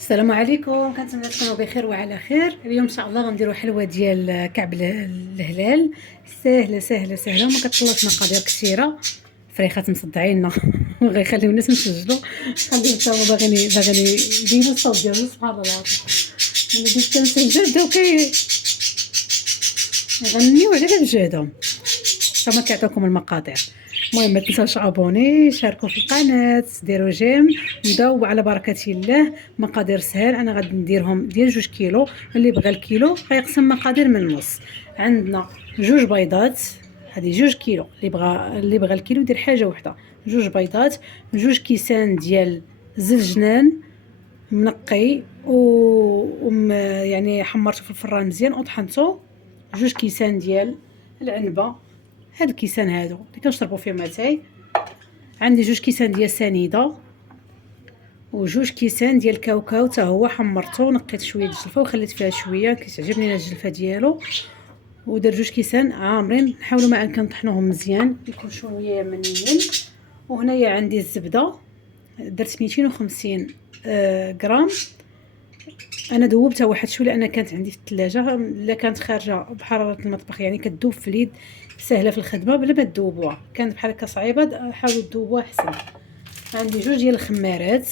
السلام عليكم، كنتمنى تكونوا بخير وعلى خير. اليوم ان شاء الله غنديروا حلوه ديال كعب الهلال. سهله سهله سهله، ما كتطلبش مقادير كثيره. فريخات مصدعينا غيخليو الناس نسجلوا، خليهم حتى هما باغيين يديروا الصوت ديالهم. سبحان الله، انا بديت كنسجل بداو يغنيو على باب جهدهم حتى ما كيعطيوكم المقاطير. المهم ما تنساوش ابوني، شاركوا في القناه، ديروا جيم. نبداو على بركه الله. مقادير سهل، انا غادي نديرهم ديال 2 كيلو. اللي بغى الكيلو غيقسم مقادير من النص. عندنا 2 بيضات، هذه 2 كيلو. اللي بغى الكيلو يدير حاجه واحده. 2 بيضات، 2 كيسان ديال زلجنان منقي يعني حمرته في الفران مزيان وطحنته. 2 كيسان ديال العنبه، هاد الكيسان هادو اللي كنشربوا فيهم اتاي. عندي 2 كيسان ديال سنيده و2 كيسان ديال الكاوكاو، حتى هو حمرته ونقيت شويه الجلفه وخليت فيها شويه، كتعجبني انا الجلفه ديالو. ودرت 2 كيسان عامرين، نحاولوا ما امكن نطحنوهم مزيان يكون شويه منين. وهنايا عندي الزبده، درت 250 غرام. انا ذوبتها واحد شويه لان كانت عندي في الثلاجه، الا كانت خارجه بحراره المطبخ يعني كتذوب في اليد، سهله في الخدمه بلا ما تذوبوها. كانت بحال هكا صعيبه، حاولوا تذوبوها احسن. عندي 2 ديال الخمارات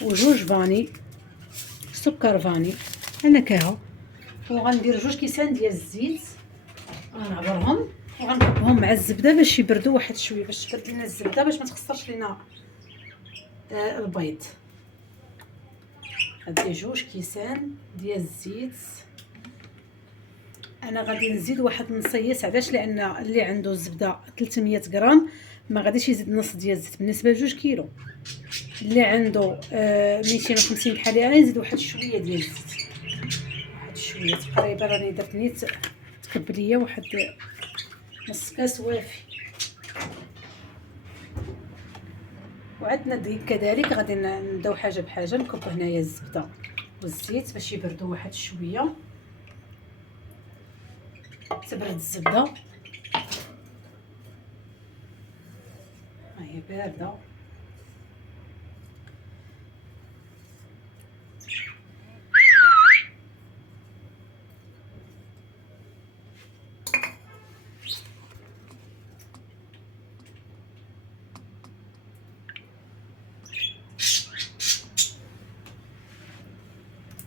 و2 فاني، سكر فاني نكهه. وغندير 2 كيسان ديال الزيت، غنعبرهم وغنكبهم مع الزبده باش يبردوا واحد شويه، باش تبرد لنا الزبده باش ما تخسرش لنا البيض. هادي 2 كيسان ديال الزيت. انا غادي نزيد واحد نصيص، علاش؟ لان اللي عنده الزبده 300 غرام ما غاديش يزيد نص ديال الزيت بالنسبه ل 2 كيلو. اللي عنده 250 بحالي انا يزيد واحد شويه ديال الزيت، واحد شويه تقريبا. راني درت نيت تكب ليا واحد نص كاس وافي. وعندنا ديك كذلك غادي نبداو حاجه بحاجه. نكب هنايا الزبده والزيت باش يبردوا واحد شويه. تبرد الزبده، ها هي بارده.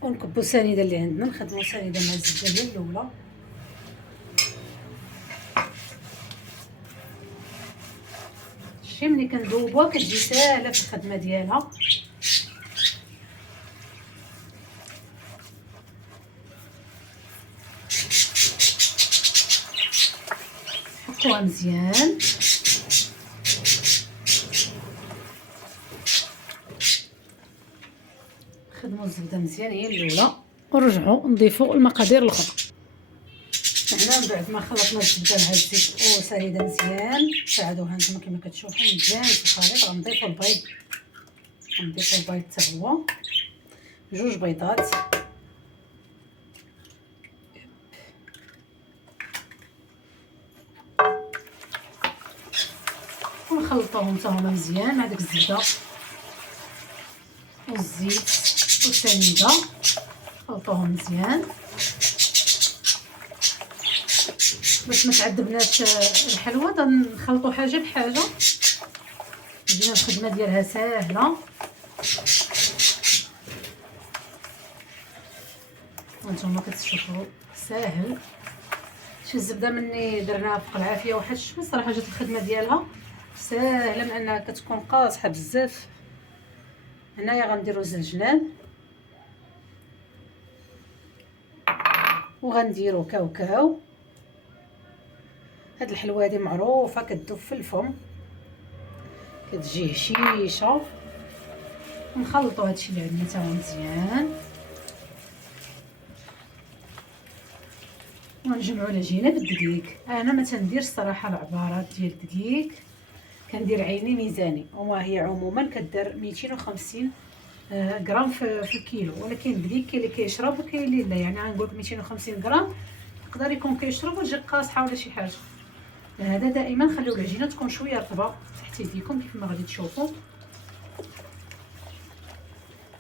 ونكبو السنيده اللي عندنا، نخدمو سنيده مع الزبده ديال الاولى. شتي ملي كنذوبوها كتجي ساهله في الخدمه ديالها. حطوها مزيان، خدموا الزبده مزيان هي الاولى، ونرجعوا نضيفوا المقادير الاخرى. هنا من بعد ما خلطنا الزبده مع الزيت وسنيده مزيان، ساعدوها نتوما كما كتشوفوا مزيان في الخليط. غنضيفوا البيض، حتى هو 2 بيضات. ونخلطوهم حتى هما مزيان مع داك الزبده والزيت والسنيده. خلطوهم مزيان باش ما تعذبناش الحلوه. نخلطوا حاجه بحاجه، تجينا الخدمه ديالها ساهله. وانتم كتشوفوا ساهل. شي الزبده مني درناها فوق العافيه واحد شويه، صراحه جات الخدمه ديالها ساهله من انها كتكون قاصحه بزاف. هنايا غنديروا زنجلان وغنديروا كاوكاو. هاد الحلوه هادي معروفه كتذوب في الفم، كتجي هشيشه. نخلطوا هادشي اللي عندنا تا هو مزيان، ونجمعوا العجينه بالدقيق. انا ما تنديرش صراحه العبارات ديال الدقيق، كندير عيني ميزاني. وما هي عموما كدار 250 غرام في الكيلو، ولكن الدقيق كاين اللي كيشرب وكاين اللي لا. يعني غنقول لك 250 غرام، يقدر يكون كيشرب وتجي قاصحه ولا شي حاجه. هذا دائما خليو العجينه تكون شويه رطبه تحت يديكم كيف ما غادي تشوفوا.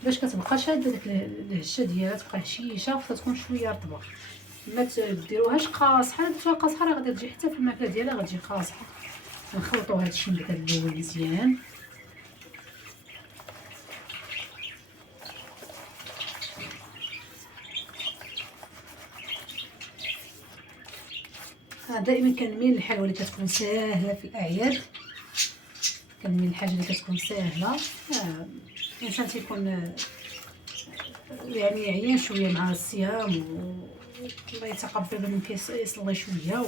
باش كتبقى شاده ديك الهشه ديالها، تبقى هشيشه، خصها تكون شويه رطبه. ما ديروهاش قاصحه، درتوها قاصحه راه غادي تجي حتى في الماكله ديالها غتجي قاصحه. نخلطوا هادشي من هذا الاول مزيان. دائما كنميل للحلوى اللي كتكون ساهله في الاعياد، كنميل الحاجه اللي كتكون ساهله. الانسان تيكون يعني عيان شويه مع الصيام الله يتقبل منهم، كيصلي شويه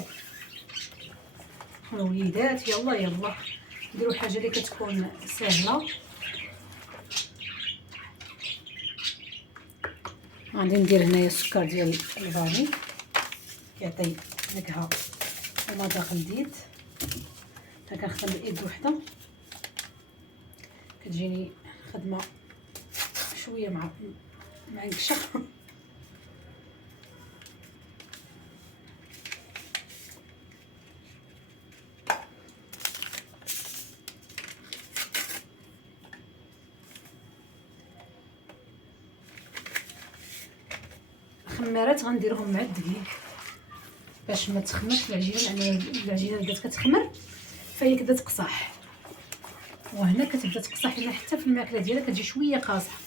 الوليدات. يلا نديروا حاجه اللي كتكون ساهله. غادي ندير هنايا السكر ديال الفاني كيعطي نكهه ومذاق لذيذ. كنخدم بايد وحده، كتجيني خدمه شويه مع نكشه. الخمارات غنديرهم مع الدقيق باش ما تخمرش العجينه، لان العجينه بدات كتخمر فهي كتبدا تقصح، وهنا كتبدا تقصح لنا حتى في الماكله ديالها كتجي شويه قاصحه.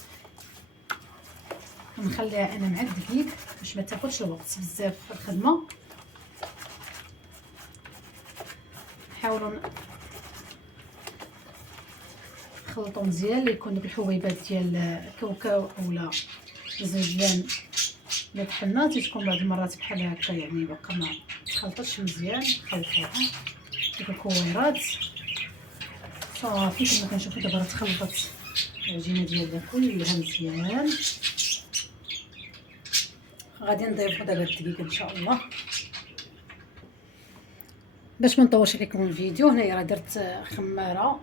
نخليها انا مع الدقيق باش ما تاخذش الوقت بزاف في الخدمه. نحاولوا نخلطوا مزيان ليكون دوك الحبيبات ديال الكاوكاو اولا الزنجلان اللي طحنا تكون بعض المرات بحال هكا، يعني باقا ما تخلطش مزيان. خلطوها ديك الكويرات صافي كما كنشوفوا دابا راه تخلطت العجينه ديالنا كلها مزيان. غادي نضيفوا دابا الدقيق ان شاء الله. باش ما نطولش عليكم الفيديو، هنايا راه درت خماره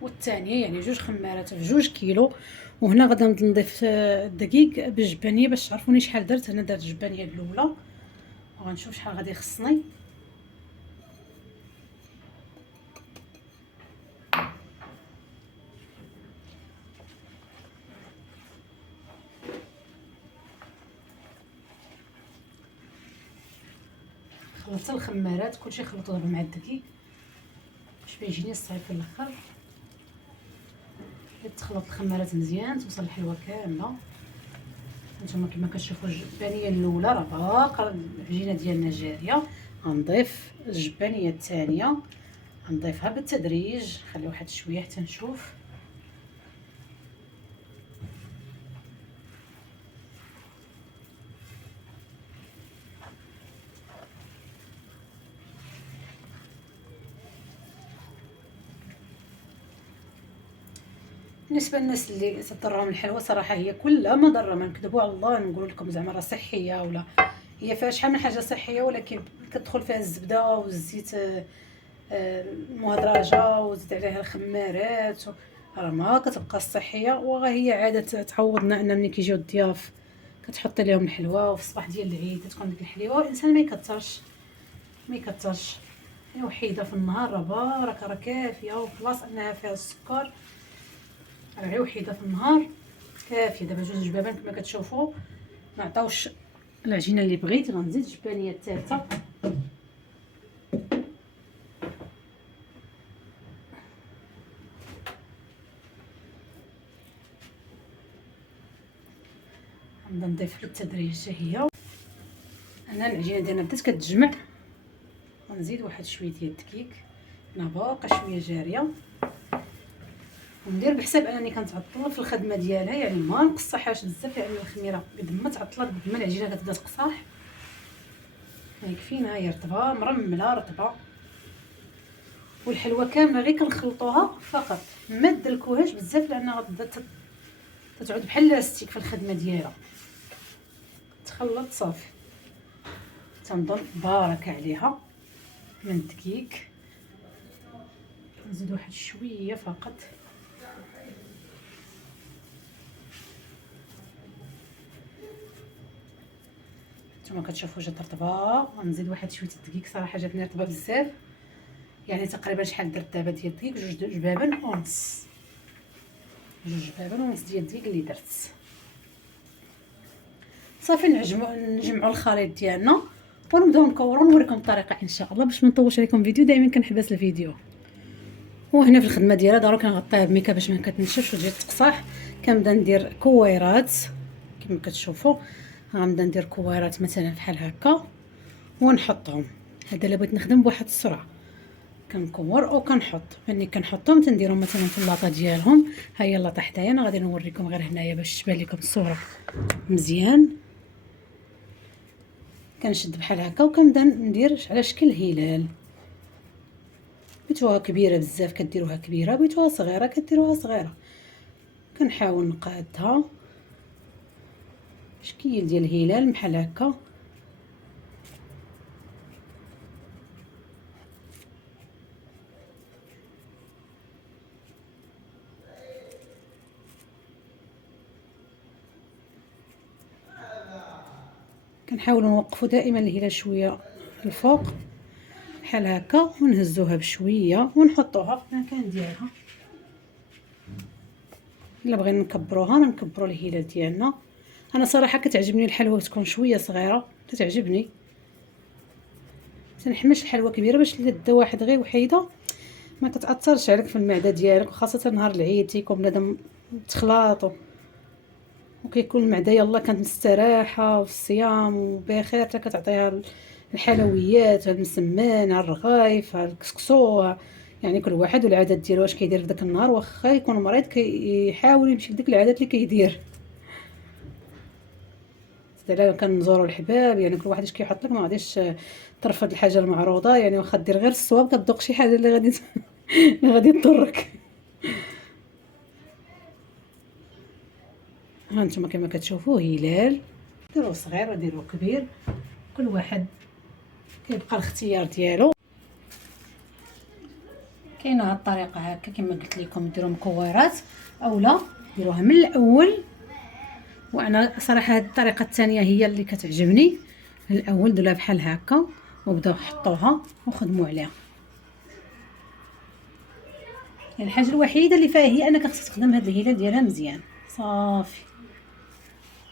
والثانيه يعني 2 خمارات في 2 كيلو. وهنا غادي نضيف الدقيق بالجبانيه باش تعرفوني شحال درت. هنا درت الجبانيه الاولى وغنشوف شحال غادي يخصني. خلطت الخمارات كلشي خلطو دابا مع الدقيق باش ما يجيني صعيب في الاخر. تخلط الخمارات مزيان توصل الحلوه كامله. نتوما كما كتشوفوا الجبانيه الاولى راه باقا العجينه ديالنا جاريه. غنضيف الجبانيه الثانيه، غنضيفها بالتدريج، خلي واحد شويه حتى نشوف. بالنسبه للناس اللي تضرهم الحلوى صراحه هي كلها ما ضره، ما نكذبوا على الله نقول لكم زعما راه صحيه ولا هي فيها شحال من حاجه صحيه، ولكن كتدخل فيها الزبده والزيت المهدرجه وزيد عليها الخمارات راه ما كتبقى صحيه. وغا هي عاده تعوضنا ان ملي كيجيو الضياف كتحطي لهم الحلوى، وفي الصباح ديال العيد تكون ديك الحليوه. الانسان ما يكثرش هي وحيده في النهار راه بارك راه كافيه، وبلاص انها فيها السكر راه وحيده في النهار كافيه. دابا 2 جبابان كما كتشوفوا ما عطاوش العجينه اللي بغيت. غنزيد الجبانيه الثالثه. غنبدا نضيف بالتدريج هي. انا العجينه ديالنا بدات كتجمع، غنزيد واحد شويه ديال الدقيق. انا باقا شويه جاريه، وندير بحساب انني كنتعطل في الخدمه ديالها، يعني ما نقصحهاش بزاف، يعني الخميره قد ما تعطلات قد ما العجينه كتبدا تقصح. يكفينا هي رطبه مرمله رطبه، والحلوه كامله غير كنخلطوها فقط، ما تدلكوهاش بزاف لانها غتبدا تتعود بحال لاستيك في الخدمه ديالها. تخلط صافي تنظن بارك عليها من الدقيق. نزيد واحد شويه فقط. نتوما كتشوفوا جات رطبه. غنزيد واحد شويه الدقيق، صراحه جاتني رطبه بزاف، يعني تقريبا شحال درت دابا ديال الدقيق 2 جبابان ونص. جوج بابان ونص ديال الدقيق اللي درت. صافي نجمعوا الخليط ديالنا ونبداو نكوروا ونوريكم الطريقه ان شاء الله باش ما نطولش عليكم فيديو. دائما كنحبس الفيديو وهنا في الخدمه ديالها ضروري كنغطيها بميكا باش ما كتنشفش وتجي تقصح. كنبدا ندير كويرات كما كتشوفوا، غنبدا ندير كويرات مثلا بحال هكا ونحطهم. هذا اللي بغيت نخدم بواحد السرعه، كنكور او كنحط. ملي كنحطهم تنديرهم مثلا في اللاطه ديالهم. ها هي اللاطه حدايا، انا غادي نوريكم غير هنايا باش تبان لكم الصوره مزيان. كنشد بحال هكا وكنبدا ندير على شكل هلال. بغيتوها كبيره بزاف كديروها كبيره، بغيتوها صغيره كديروها صغيره. كنحاول نقادها شكل ديال الهلال بحال هكا. كنحاولوا نوقفوا دائما الهلال شويه الفوق بحال هكا ونهزوها بشويه ونحطوها في المكان ديالها. الا بغينا نكبروها نكبروا الهلال ديالنا. انا صراحه كتعجبني الحلوه تكون شويه صغيره، كتعجبني. تنحمش الحلوه كبيره باش الا دا واحد غير وحيده ما كتاثرش عليك في المعده ديالك، خاصه نهار العيد تيكون بنادم تخلاط وكيكون المعده يلا كانت مستراحه والصيام وبخير، حتى كتعطيها الحلويات المسمان الرغايف الكسكسو. يعني كل واحد والعادات ديالو واش كيدير في داك النهار. واخا يكون مريض كيحاول يمشي لديك العادات اللي كيدير. دابا كنزوروا الحباب، يعني كل واحد اش كيحط لك، ما غاديش ترفض الحاجه المعروضه. يعني واخا دير غير الصواب كتذوق شي حاجه اللي غادي اللي غادي تضرك. ها نتوما كما كتشوفوا هلال، ديروا صغير وديروا كبير، كل واحد كيبقى الاختيار ديالو. كاينه هاد الطريقه هكا كما قلت لكم، ديروا مكورات اولا ديروها من الاول. وانا صراحه هاد الطريقه الثانيه هي اللي كتعجبني. الاول ديروها بحال هكا وبداو حطوها وخدموا عليها. يعني الحاجه الوحيده اللي فيها هي انك خصك تخدم هاد الهلال ديالها مزيان صافي.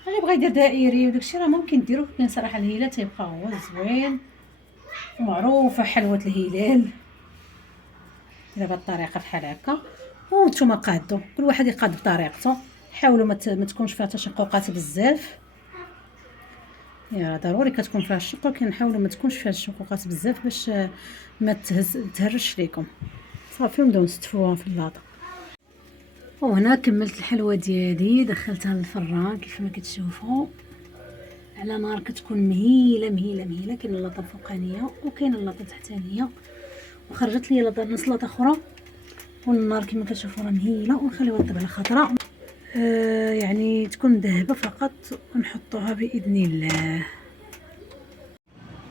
اللي بغى يدير دائري وداكشي راه ممكن ديرو، لكن صراحه الهلال تيبقى هو زوين ومعروفه حلوه الهلال. دابا الطريقه بحال هكا وانتوما قادوا، كل واحد يقاد بطريقته. حاولوا ما تكونش فيها تشققات بزاف، يعني ضروري كتكون فيها الشقق، كنحاولوا ما تكونش فيها الشقوقات بزاف باش ما تهرش ليكم. صافي ونبداو نستفوها في اللاطه. وهنا كملت الحلوه ديالي، دخلتها للفران كيف ما كتشوفوا على نار كتكون مهيله مهيله مهيله. كاين اللاطه الفوقانيه وكاين اللاطه التحتانيه، وخرجت لي لاطه نص لاطه اخرى، والنار كما كتشوفوا راه مهيله. ونخليوها تطيب على خضراء يعني تكون ذهبه فقط، ونحطوها باذن الله.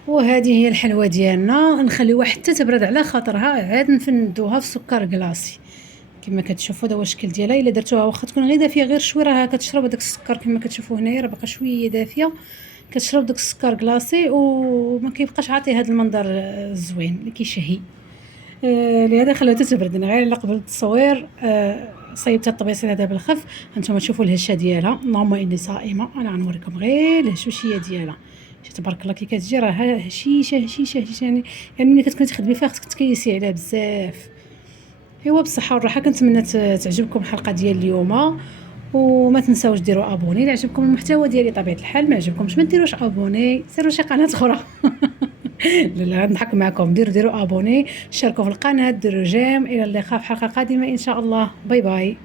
وهذه هي الحلوه ديالنا، نخليوها حتى تبرد على خاطرها، عاد نفندوها في سكر كلاصي كما كتشوفوا. هذا هو الشكل ديالها. الا درتوها واخا تكون غير دافيه غير شويه، راه كتشرب داك السكر كما كتشوفوا هنايا، راه باقا شويه دافيه، كتشرب داك السكر كلاصي وما كيبقاش عاطي هذا المنظر الزوين اللي كيشهي. لهذا خليتها تبرد. غير الا قبل التصوير صيبت الطبيصيل هذا بالخف. هانتوما تشوفوا الهشه ديالها، اللهم اني صائمه. انا غنوريكم غير الهشوشيه ديالها. تبارك الله كي كتجي راه هشيشه هشيشه هشيشه. يعني ملي كتكوني تخدمي فيها خصك تكيسي عليها بزاف. ايوا بالصحه والراحه. كنتمنى تعجبكم الحلقه ديال اليوم، وما تنساوش ديروا ابوني الا عجبكم المحتوى ديالي. طبيعه الحال ما عجبكمش ما ديروش ابوني، سيروا شي قناه اخرى. لا نضحك معكم. ديروا ابوني، شاركوا في القناه، ديروا جيم. الى اللقاء في حلقه قادمه ان شاء الله. باي باي.